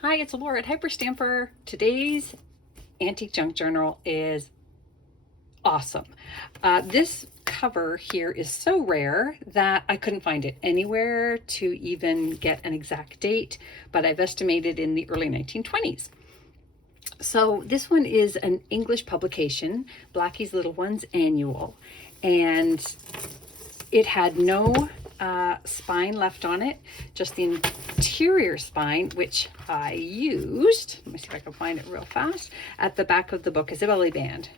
Hi, it's Laura at Hyperstamper. Today's antique junk journal is awesome. This cover here is so rare that I couldn't find it anywhere to even get an exact date, but I've estimated in the early 1920s. So this one is an English publication, Blackie's Little Ones Annual, and it had no spine left on it, just the interior spine, which I used. Let me see if I can find it real fast. At the back of the book is a belly band.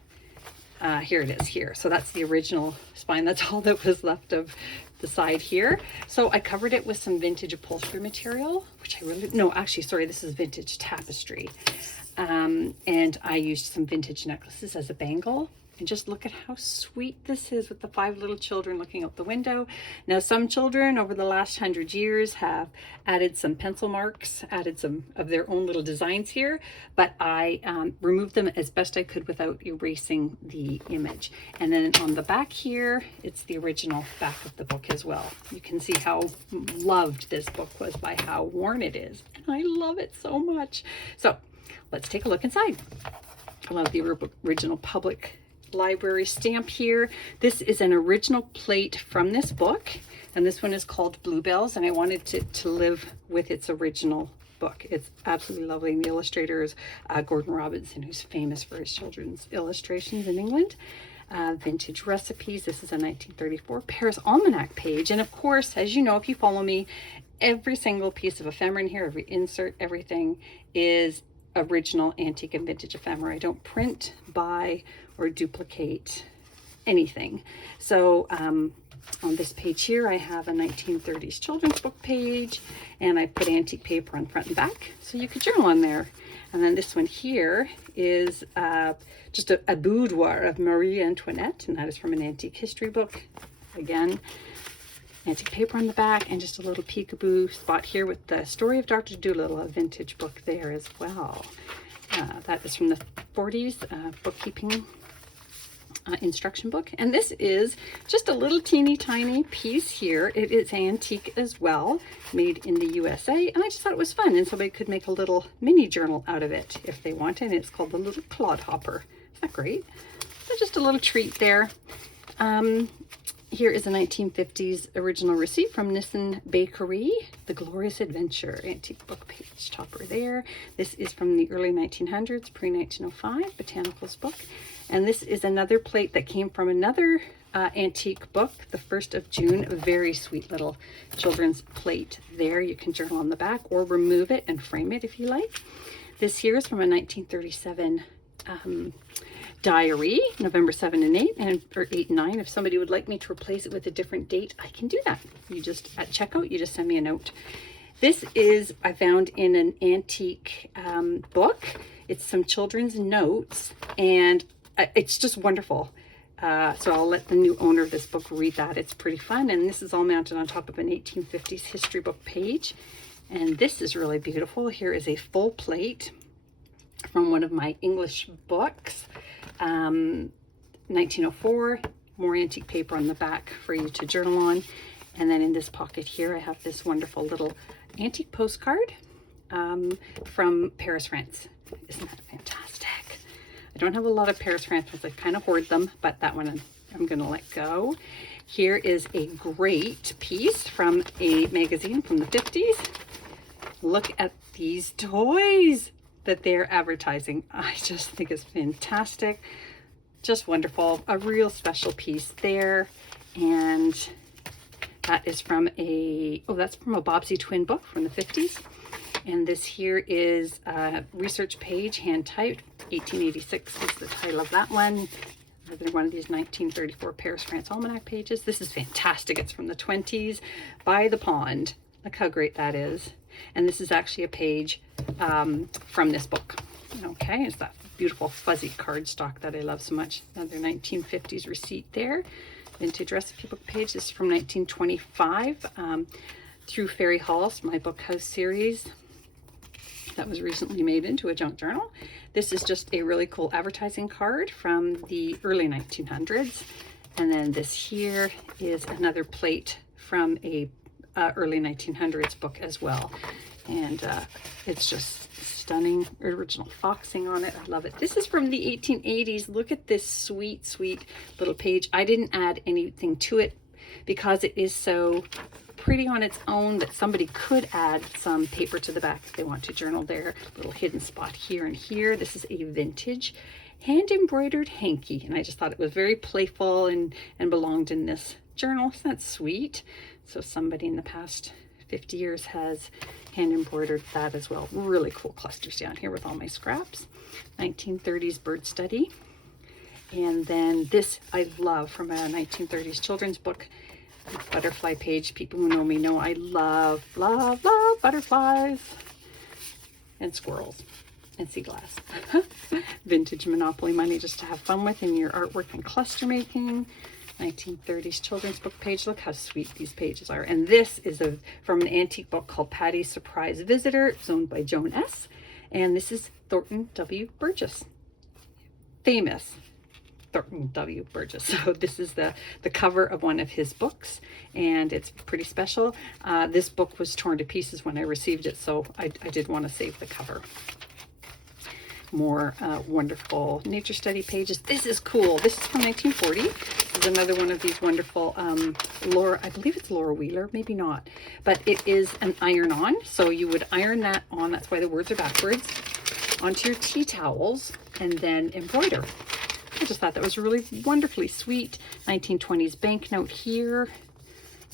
Here it is here. So that's the original spine. That's all that was left of the side here. So I covered it with some vintage upholstery material, which I really, no, actually, sorry, this is vintage tapestry. And I used some vintage necklaces as a bangle. And just look at how sweet this is with the 5 little children looking out the window. Now, some children over the last 100 years have added some pencil marks, added some of their own little designs here, but I removed them as best I could without erasing the image. And then on the back here, it's the original back of the book as well. You can see how loved this book was by how worn it is. And I love it so much. So let's take a look inside. I love the original public library stamp here. This is an original plate from this book, and this one is called Bluebells, and I wanted to live with its original book. It's absolutely lovely, and the illustrator is Gordon Robinson, who's famous for his children's illustrations in England. Vintage recipes. This is a 1934 Paris Almanac page, and of course, as you know, if you follow me, every single piece of ephemera in here, every insert, everything is original antique and vintage ephemera. I don't print, buy, or duplicate anything. So on this page here, I have a 1930s children's book page, and I put antique paper on front and back, so you could journal on there. And then this one here is just a boudoir of Marie Antoinette, and that is from an antique history book. Again, antique paper on the back, and just a little peekaboo spot here with the story of Dr. Dolittle, a vintage book there as well. That is from the 40s bookkeeping instruction book. And this is just a little teeny tiny piece here. It is antique as well, made in the USA, and I just thought it was fun, and somebody could make a little mini journal out of it if they wanted. And it's called the Little Clodhopper. Isn't that great? So just a little treat there. Here is a 1950s original receipt from Nissen Bakery, The Glorious Adventure, antique book page topper there. This is from the early 1900s, pre-1905, Botanicals book. And this is another plate that came from another antique book, The 1st of June, a very sweet little children's plate there. You can journal on the back or remove it and frame it if you like. This here is from a 1937 diary, November 7 and 8, or 8 and 9. If somebody would like me to replace it with a different date, I can do that. You just, at checkout, you just send me a note. This is, I found in an antique book. It's some children's notes, and it's just wonderful. So I'll let the new owner of this book read that. It's pretty fun, and this is all mounted on top of an 1850s history book page. And this is really beautiful. Here is a full plate from one of my English books. 1904, more antique paper on the back for you to journal on. And then in this pocket here, I have this wonderful little antique postcard from Paris, France. Isn't that fantastic? I don't have a lot of Paris, France ones. I kind of hoard them, but that one I'm going to let go. Here is a great piece from a magazine from the 50s. Look at these toys that they're advertising. I just think it's fantastic. Just wonderful. A real special piece there. And that is from that's from a Bobbsey twin book from the 50s. And this here is a research page, hand typed, 1886 is the title of that one. Another one of these 1934 Paris, France Almanac pages. This is fantastic. It's from the 20s, By the Pond. Look how great that is. And this is actually a page from this book. Okay, it's that beautiful fuzzy cardstock that I love so much. Another 1950s receipt there. Vintage recipe book page. This is from 1925. Through Fairy Halls, my book house series that was recently made into a junk journal. This is just a really cool advertising card from the early 1900s. And then this here is another plate from a early 1900s book as well. And It's just stunning. Original foxing on it. I love it. This is from the 1880s. Look at this sweet, sweet little page. I didn't add anything to it because it is so pretty on its own that somebody could add some paper to the back if they want to journal their little hidden spot here and here. This is a vintage hand embroidered hanky, and I just thought it was very playful and belonged in this journal. Isn't that sweet? So somebody in the past 50 years has hand embroidered that as well. Really cool clusters down here with all my scraps. 1930s bird study. And then this I love from a 1930s children's book, butterfly page. People who know me know I love, love, love butterflies and squirrels and sea glass. Vintage Monopoly money just to have fun with in your artwork and cluster making. 1930s children's book page. Look how sweet these pages are. And this is from an antique book called Patty's Surprise Visitor. It's owned by Joan S. And this is Thornton W. Burgess. Famous Thornton W. Burgess. So this is the cover of one of his books, and it's pretty special. This book was torn to pieces when I received it, so I did want to save the cover. More wonderful nature study pages. This is cool. This is from 1940. This is another one of these wonderful Laura, I believe it's Laura Wheeler, maybe not, but it is an iron-on. So you would iron that on, that's why the words are backwards, onto your tea towels and then embroider. I just thought that was really wonderfully sweet. 1920s banknote here.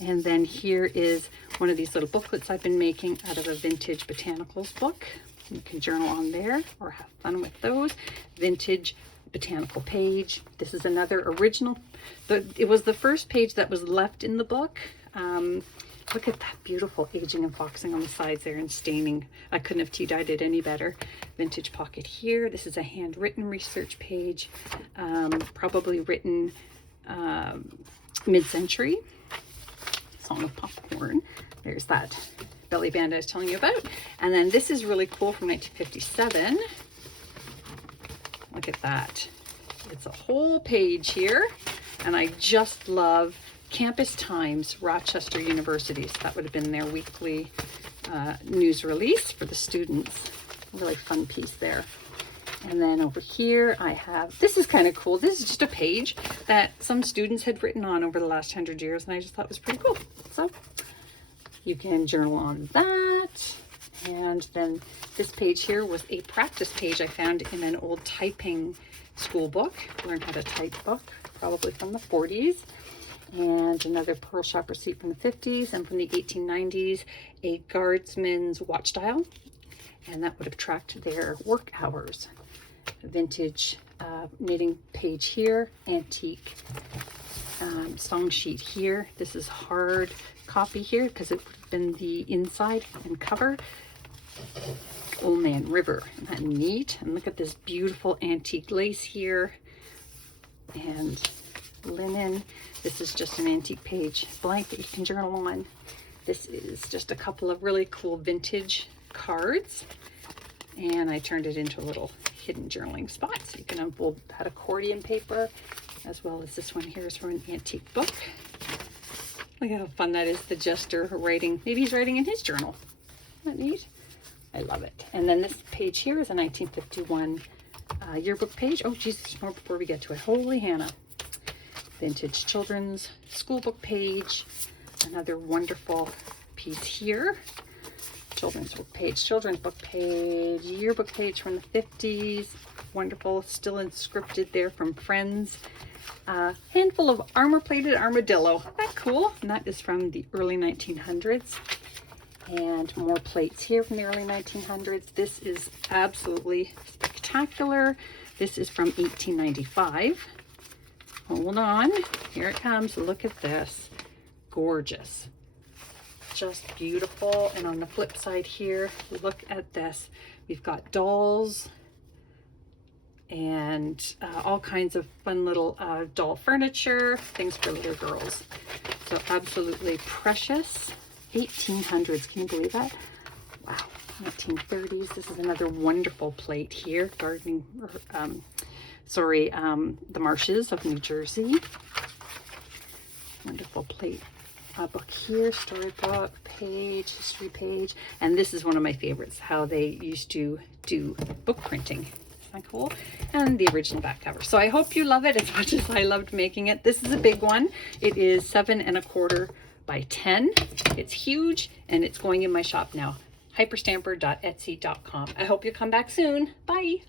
And then here is one of these little booklets I've been making out of a vintage botanicals book. You can journal on there or have fun with those. Vintage botanical page. This is another original. It was the first page that was left in the book. Look at that beautiful aging and foxing on the sides there and staining. I couldn't have tea dyed it any better. Vintage pocket here. This is a handwritten research page, probably written mid-century. Song of Popcorn. There's that belly band I was telling you about. And then this is really cool from 1957. Look at that. It's a whole page here. And I just love Campus Times, Rochester University. So that would have been their weekly news release for the students. A really fun piece there. And then over here I have, this is kind of cool. This is just a page that some students had written on over the last 100 years, and I just thought it was pretty cool. So you can journal on that. And then this page here was a practice page I found in an old typing school book. Learn how to type book, probably from the 40s. And another pearl shop receipt from the 50s, and from the 1890s, a guardsman's watch dial. And that would have tracked their work hours. Vintage knitting page here, antique song sheet here. This is hard copy here because it would have been the inside and cover. Old Man River. Isn't that neat? And look at this beautiful antique lace here. And linen. This is just an antique page blank that you can journal on. This is just a couple of really cool vintage cards. And I turned it into a little hidden journaling spot. So you can unfold that accordion paper, as well as this one here is from an antique book. Look how fun that is, the jester writing. Maybe he's writing in his journal. Isn't that neat? I love it. And then this page here is a 1951 yearbook page. Oh, Jesus, more before we get to it. Holy Hannah. Vintage children's school book page. Another wonderful piece here. Children's book page, yearbook page from the 50s. Wonderful, still inscripted there from friends. Handful of armor-plated armadillo. Isn't that cool? And that is from the early 1900s. And more plates here from the early 1900s. This is absolutely spectacular. This is from 1895. Hold on, here it comes. Look at this. Gorgeous. Just beautiful. And on the flip side here, look at this. We've got dolls and all kinds of fun little doll furniture, things for little girls. So absolutely precious. 1800s, can you believe that? Wow, 1930s. This is another wonderful plate here, gardening, the marshes of New Jersey. Wonderful plate book here, storybook page, history page, and this is one of my favorites, how they used to do book printing. Isn't that cool? And the original back cover. So I hope you love it as much as I loved making it. This is a big one. It is 7¼ by 10. It's huge, and it's going in my shop now. Hyperstamper.etsy.com. I hope you come back soon. Bye.